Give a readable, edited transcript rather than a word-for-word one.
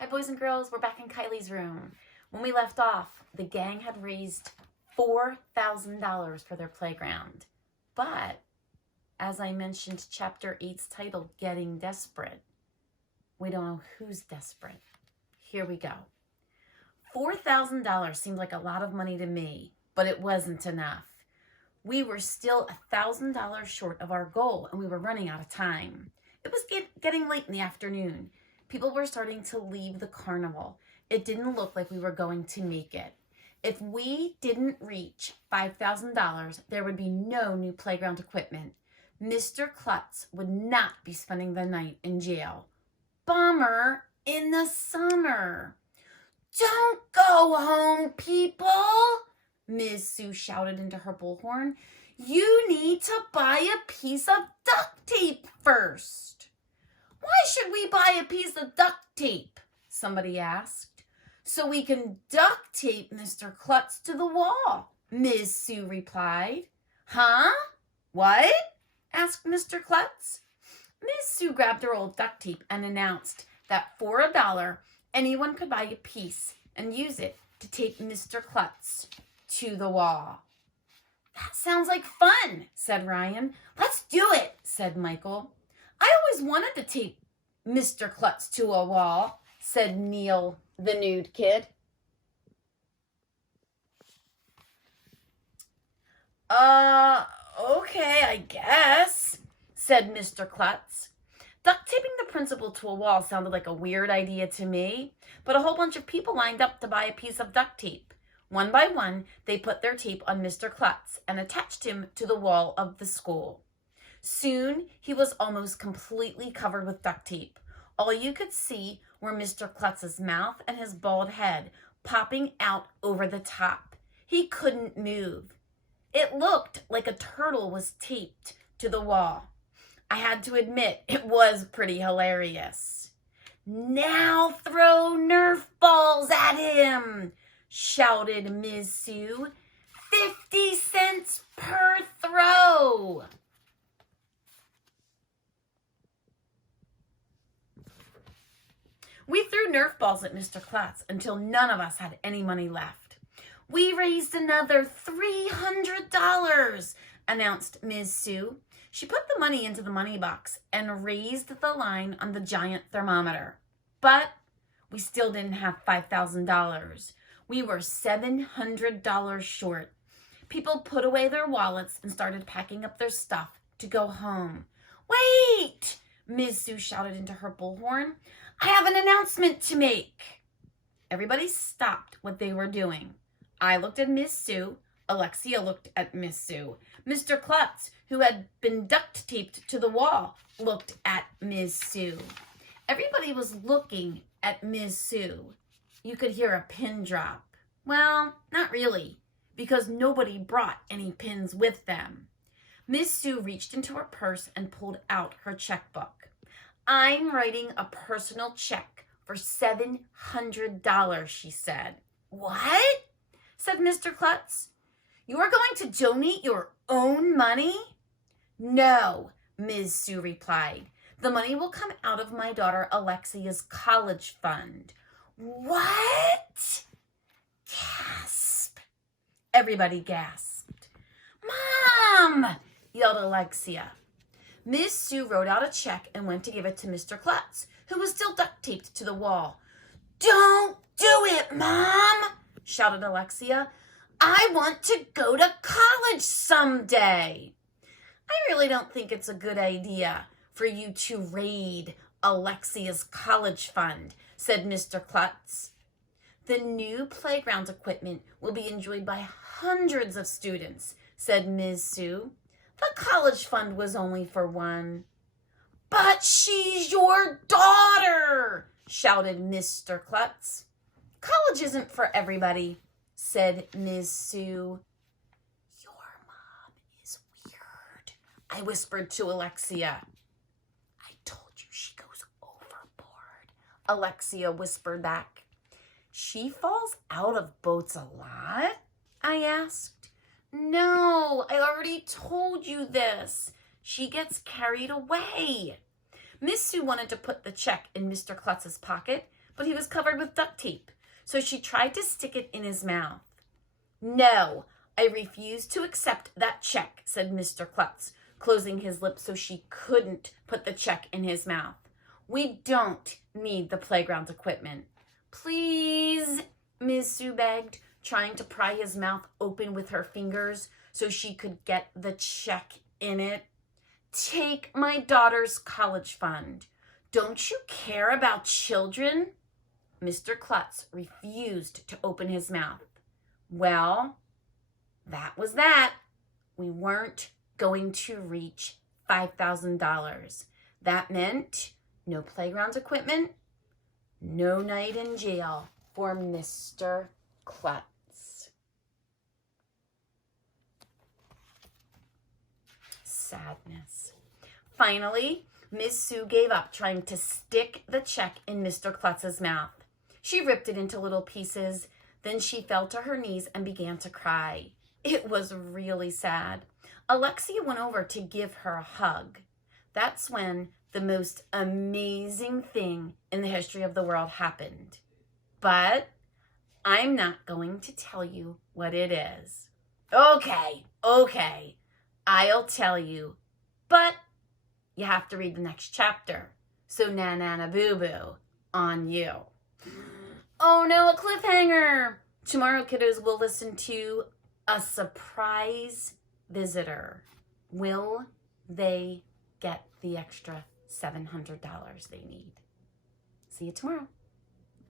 Hi, boys and girls. We're back in Kylie's room. When we left off, the gang had raised $4,000 for their playground. But, as I mentioned, Chapter 8's title, Getting Desperate, we don't know who's desperate. Here we go. $4,000 seemed like a lot of money to me, but it wasn't enough. We were still $1,000 short of our goal, and we were running out of time. It was getting late in the afternoon. People were starting to leave the carnival. It didn't look like we were going to make it. If we didn't reach $5,000, there would be no new playground equipment. Mr. Klutz would not be spending the night in jail. Bummer in the summer. Don't go home, people, Ms.Sue shouted into her bullhorn. You need to buy a piece of duct tape first. Why should we buy a piece of duct tape? Somebody asked. So we can duct tape Mr. Klutz to the wall, Ms.Sue replied. Huh? What? Asked Mr. Klutz. Ms.Sue grabbed her old duct tape and announced that for $1, anyone could buy a piece and use it to tape Mr. Klutz to the wall. That sounds like fun, said Ryan. Let's do it, said Michael. I always wanted to tape Mr. Klutz to a wall, said Neil, the nude kid. Okay, I guess, said Mr. Klutz. Duct taping the principal to a wall sounded like a weird idea to me, but a whole bunch of people lined up to buy a piece of duct tape. One by one, they put their tape on Mr. Klutz and attached him to the wall of the school. Soon, he was almost completely covered with duct tape. All you could see were Mr. Klutz's mouth and his bald head popping out over the top. He couldn't move. It looked like a turtle was taped to the wall. I had to admit, it was pretty hilarious. Now throw Nerf balls at him, shouted Ms.Sue. 50 cents per throw. We threw Nerf balls at Mr. Klutz until none of us had any money left. We raised another $300, announced Ms.Sue. She put the money into the money box and raised the line on the giant thermometer. But we still didn't have $5,000. We were $700 short. People put away their wallets and started packing up their stuff to go home. Wait! Ms.Sue shouted into her bullhorn. I have an announcement to make. Everybody stopped what they were doing. I looked at Ms.Sue. Alexia looked at Ms.Sue. Mr. Klutz, who had been duct taped to the wall, looked at Ms.Sue. Everybody was looking at Ms.Sue. You could hear a pin drop. Well, not really, because nobody brought any pins with them. Ms.Sue reached into her purse and pulled out her checkbook. I'm writing a personal check for $700, she said. What? Said Mr. Klutz. You are going to donate your own money? No, Ms.Sue replied. The money will come out of my daughter Alexia's college fund. What? Gasp. Everybody gasped. Mom, yelled Alexia. Ms.Sue wrote out a check and went to give it to Mr. Klutz, who was still duct taped to the wall. Don't do it, Mom, shouted Alexia. I want to go to college someday. I really don't think it's a good idea for you to raid Alexia's college fund, said Mr. Klutz. The new playground equipment will be enjoyed by hundreds of students, said Ms.Sue. The college fund was only for one. But she's your daughter, shouted Mr. Klutz. College isn't for everybody, said Ms.Sue. Your mom is weird, I whispered to Alexia. I told you she goes overboard, Alexia whispered back. She falls out of boats a lot? I asked. No, I already told you this. She gets carried away. Ms.Sue wanted to put the check in Mr. Klutz's pocket, but he was covered with duct tape. So she tried to stick it in his mouth. "No, I refuse to accept that check," said Mr. Klutz, closing his lips so she couldn't put the check in his mouth. "We don't need the playground equipment." "Please," Ms.Sue begged, trying to pry his mouth open with her fingers so she could get the check in it. "Take my daughter's college fund. Don't you care about children?" Mr. Klutz refused to open his mouth. Well, that was that. We weren't going to reach $5,000. That meant no playground equipment, no night in jail for Mr. Klutz. Sadness. Finally, Ms.Sue gave up trying to stick the check in Mr. Klutz's mouth. She ripped it into little pieces. Then she fell to her knees and began to cry. It was really sad. Alexia went over to give her a hug. That's when the most amazing thing in the history of the world happened. But I'm not going to tell you what it is. Okay, I'll tell you. But you have to read the next chapter. So na-na-na boo-boo on you. Oh no, a cliffhanger! Tomorrow, kiddos, we'll listen to a surprise visitor. Will they get the extra $700 they need? See you tomorrow.